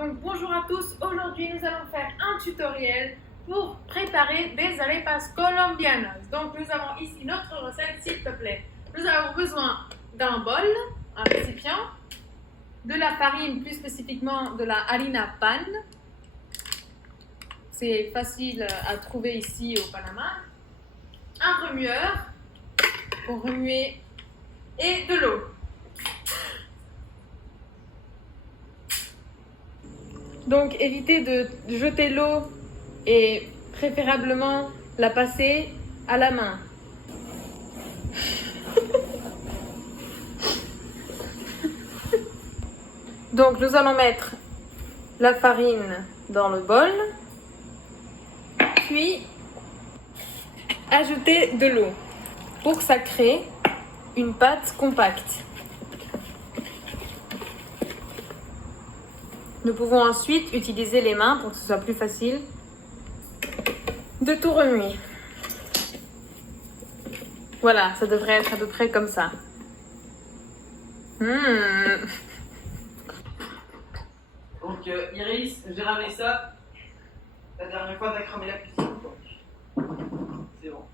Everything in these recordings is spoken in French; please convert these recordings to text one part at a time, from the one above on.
Donc bonjour à tous, aujourd'hui nous allons faire un tutoriel pour préparer des arepas colombianas. Donc nous avons ici notre recette, s'il te plaît. Nous avons besoin d'un bol, un récipient, de la farine, plus spécifiquement de la harina pan. C'est facile à trouver ici au Panama. Un remueur pour remuer et de l'eau. Donc évitez de jeter l'eau et préférablement la passer à la main. Donc nous allons mettre la farine dans le bol, puis ajouter de l'eau pour que ça crée une pâte compacte. Nous pouvons ensuite utiliser les mains pour que ce soit plus facile de tout remuer. Voilà, ça devrait être à peu près comme ça. Donc Iris, j'ai ramené ça. La dernière fois, t'as cramé la cuisine. C'est bon.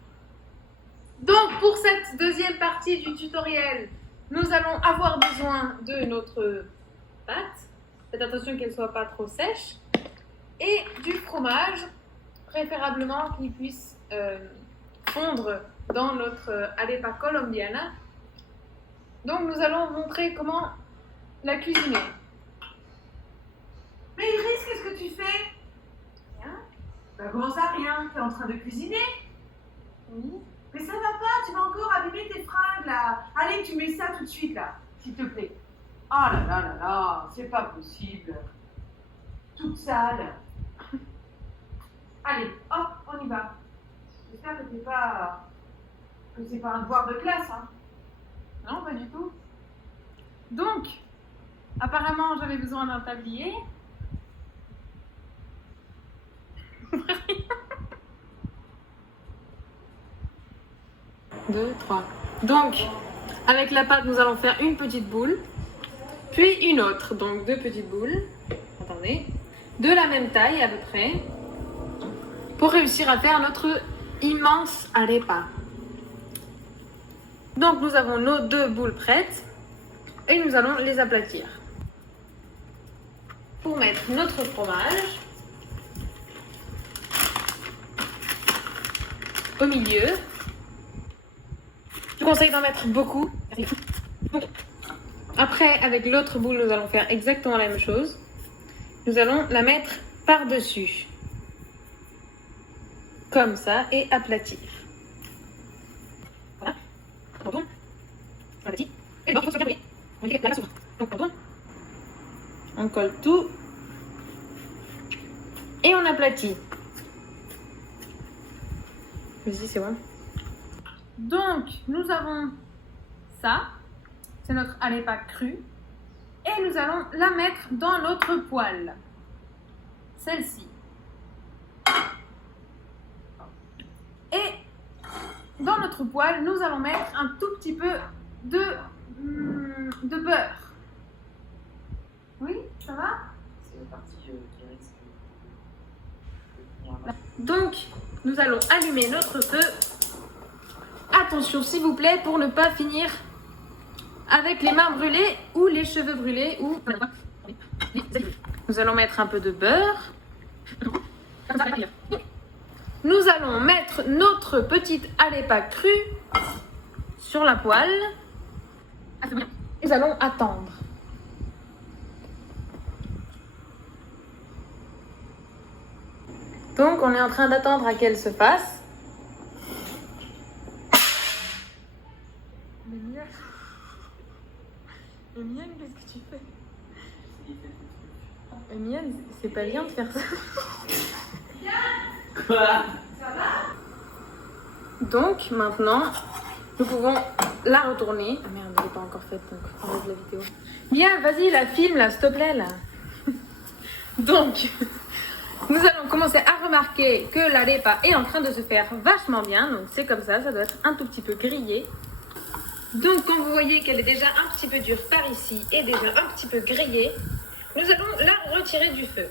Donc pour cette deuxième partie du tutoriel, nous allons avoir besoin de notre pâte. Faites attention qu'elle ne soit pas trop sèche. Et du fromage, préférablement qu'il puisse fondre dans notre arepa colombiana. Donc nous allons montrer comment la cuisiner. Mais Iris, qu'est-ce que tu fais? Rien. Bah comment ça, rien? T'es en train de cuisiner? Oui. Mais ça va pas, tu vas encore abîmer tes fringues là. Allez, tu mets ça tout de suite là, s'il te plaît. Oh là là là là, c'est pas possible. Toute sale. Allez, hop, on y va. J'espère que c'est pas un devoir de classe, hein. Non, pas du tout. Donc, apparemment, j'avais besoin d'un tablier. 2, 3. Donc, avec la pâte, nous allons faire une petite boule, puis une autre. Donc, 2 petites boules. Attendez. De la même taille à peu près, pour réussir à faire notre immense arepa. Donc, nous avons nos 2 boules prêtes et nous allons les aplatir. Pour mettre notre fromage au milieu. Je vous conseille d'en mettre beaucoup. Après, avec l'autre boule, nous allons faire exactement la même chose. Nous allons la mettre par-dessus. Comme ça, et aplatir. Voilà. On tourne. On aplatit. Et le bord, il faut se bien on dit que la s'ouvre. Donc on tourne. On colle tout. Et on aplatit. Vas-y, c'est bon. Donc, nous avons ça. C'est notre arepa crue. Et nous allons la mettre dans notre poêle. Celle-ci. Et dans notre poêle, nous allons mettre un tout petit peu de beurre. Oui, ça va? C'est la partie Iris. Donc, nous allons allumer notre feu. Attention, s'il vous plaît, pour ne pas finir avec les mains brûlées ou les cheveux brûlés. Ou... Nous allons mettre un peu de beurre. Nous allons mettre notre petite arepa crue sur la poêle. Nous allons attendre. Donc, on est en train d'attendre à qu'elle se fasse. Emienne, qu'est-ce que tu fais? Emienne, c'est pas bien de faire ça. Quoi? Donc, maintenant, nous pouvons la retourner. Ah merde, elle n'est pas encore faite, donc enlève la vidéo. Bien, vas-y, la filme, là, s'il te plaît, là. Donc, nous allons commencer à remarquer que l'arepa est en train de se faire vachement bien. Donc, c'est comme ça doit être un tout petit peu grillé. Donc, quand vous voyez qu'elle est déjà un petit peu dure par ici et déjà un petit peu grillée, Nous allons la retirer du feu.